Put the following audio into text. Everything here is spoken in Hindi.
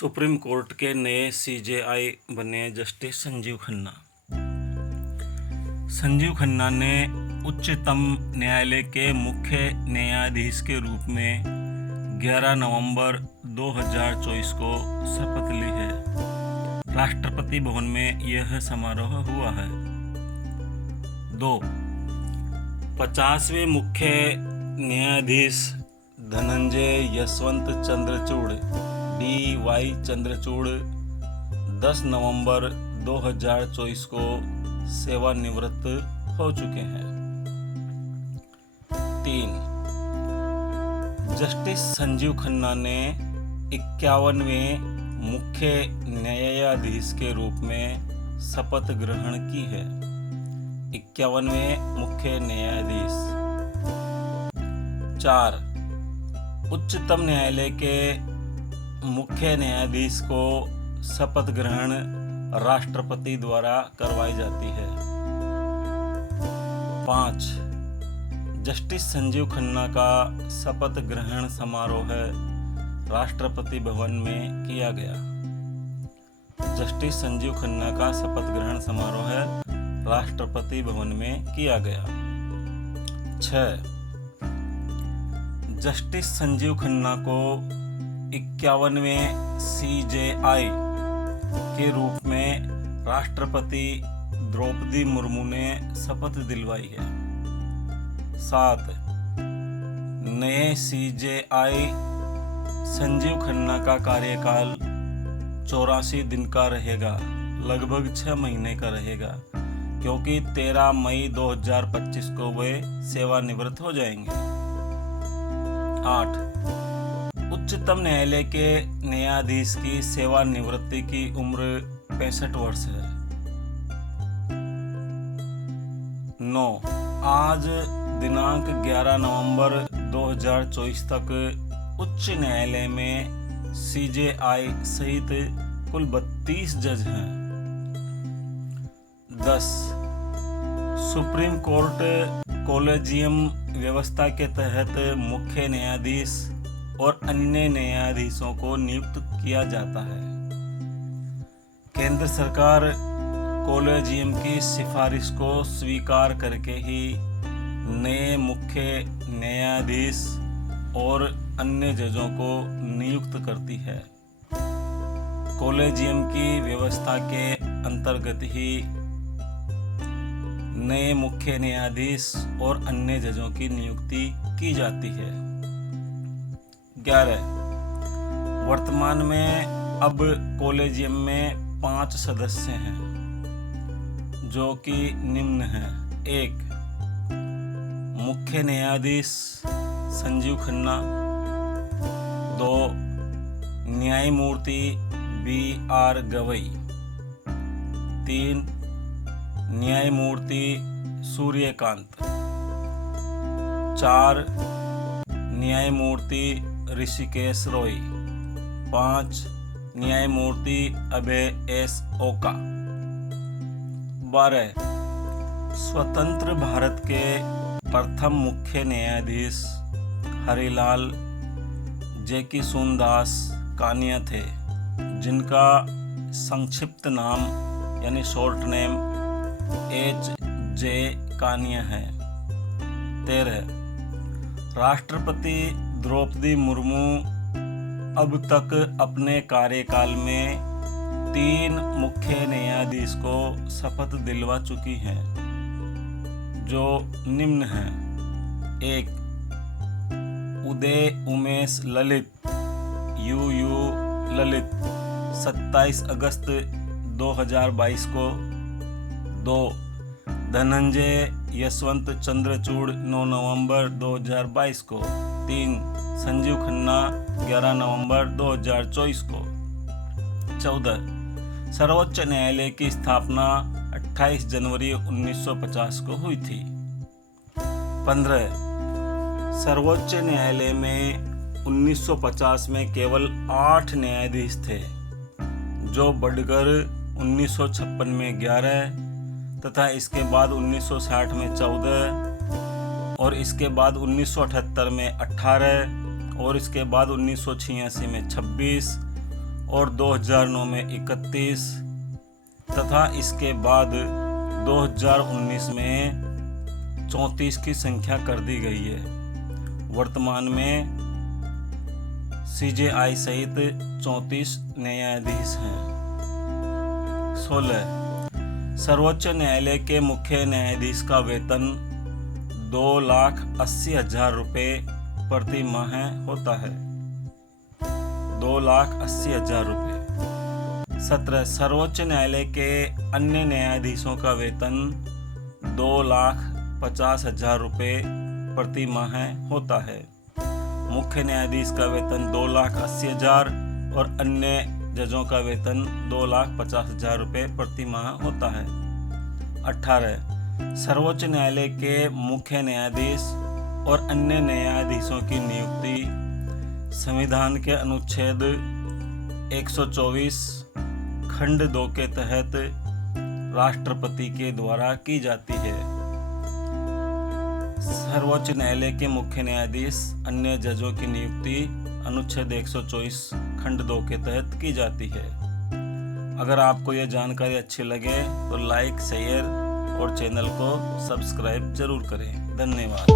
सुप्रीम कोर्ट के नए सीजेआई बने जस्टिस संजीव खन्ना। संजीव खन्ना ने उच्चतम न्यायालय के मुख्य न्यायाधीश के रूप में 11 नवंबर 2024 को शपथ ली है। राष्ट्रपति भवन में यह समारोह हुआ है। 2. 50वें मुख्य न्यायाधीश धनंजय यशवंत चंद्रचूड़ DY चंद्रचूड़ 10 नवंबर 2024 को सेवानिवृत्त हो चुके हैं। 3. जस्टिस संजीव खन्ना ने 51वें मुख्य न्यायाधीश के रूप में शपथ ग्रहण की है। 51वें मुख्य न्यायाधीश। 4. उच्चतम न्यायालय के मुख्य न्यायाधीश को शपथ ग्रहण राष्ट्रपति द्वारा करवाई जाती है। 5. जस्टिस संजीव खन्ना का शपथ ग्रहण समारोह राष्ट्रपति भवन में किया गया। जस्टिस संजीव खन्ना का शपथ ग्रहण समारोह राष्ट्रपति भवन में किया गया। 6. जस्टिस संजीव खन्ना को 51वें CJI के रूप में राष्ट्रपति द्रौपदी मुर्मू ने शपथ दिलवाई है। 7. नए CJI संजीव खन्ना का कार्यकाल 84 दिन का रहेगा, लगभग 6 महीने का रहेगा, क्योंकि 13 मई 2025 को वे सेवानिवृत्त हो जाएंगे। 8. उच्चतम न्यायालय के न्यायाधीश की सेवानिवृत्ति की उम्र 65 वर्ष है। 9. आज दिनांक 11 नवंबर 2024 तक उच्च न्यायालय में CJI सहित कुल 32 जज हैं। 10. सुप्रीम कोर्ट कॉलेजियम व्यवस्था के तहत मुख्य न्यायाधीश और अन्य न्यायाधीशों को नियुक्त किया जाता है। केंद्र सरकार कॉलेजियम की सिफारिश को स्वीकार करके ही नए मुख्य न्यायाधीश और अन्य जजों को नियुक्त करती है। कॉलेजियम की व्यवस्था के अंतर्गत ही नए मुख्य न्यायाधीश और अन्य जजों की नियुक्ति की जाती है। 11. वर्तमान में अब कॉलेजियम में 5 सदस्य हैं, जो कि निम्न हैं। 1. मुख्य न्यायाधीश संजीव खन्ना। 2. न्यायमूर्ति BR गवई। 3. न्यायमूर्ति सूर्यकांत। 4. न्यायमूर्ति ऋषिकेश रॉय। 5. न्यायमूर्ति अभय S ओका। 12. स्वतंत्र भारत के प्रथम मुख्य न्यायाधीश हरिलाल जैकिसुनदास कानिया थे, जिनका संक्षिप्त नाम यानी शॉर्ट नेम HJ कानिया है। 13. राष्ट्रपति द्रौपदी मुर्मू अब तक अपने कार्यकाल में 3 मुख्य न्यायाधीश को शपथ दिलवा चुकी हैं, जो निम्न हैं। 1. उदय उमेश ललित UU ललित 27 अगस्त 2022 को। 2. धनंजय यशवंत चंद्रचूड़ 9 नवंबर 2022 को। 3. संजीव खन्ना 11 नवंबर 2024 को। 14. सर्वोच्च न्यायालय की स्थापना 28 जनवरी 1950 को हुई थी। 15. सर्वोच्च न्यायालय में 1950 में केवल 8 न्यायाधीश थे, जो बढ़कर 1956 में 11 तथा इसके बाद 1960 में 14 और इसके बाद 1978 में 18 और इसके बाद 1986 में 26 और 2009 में 31 तथा इसके बाद 2019 में 34 की संख्या कर दी गई है। वर्तमान में CJI सहित 34 न्यायाधीश हैं। 16 सर्वोच्च न्यायालय के मुख्य न्यायाधीश का वेतन 2,80,000 रुपये प्रति माह होता है। 2,80,000 रुपये। 17 सर्वोच्च न्यायालय के अन्य न्यायाधीशों का वेतन 2,50,000 रुपये प्रति माह होता है। मुख्य न्यायाधीश का वेतन 2,80,000 और अन्य जजों का वेतन 2,50,000 रुपये प्रति माह होता है। 18 सर्वोच्च न्यायालय के मुख्य न्यायाधीश और अन्य न्यायाधीशों की नियुक्ति संविधान के अनुच्छेद 124 खंड 2 के तहत राष्ट्रपति के द्वारा की जाती है। सर्वोच्च न्यायालय के मुख्य न्यायाधीश अन्य जजों की नियुक्ति अनुच्छेद 124 खंड 2 के तहत की जाती है। अगर आपको यह जानकारी अच्छी लगे तो लाइक, शेयर और चैनल को सब्सक्राइब जरूर करें। धन्यवाद।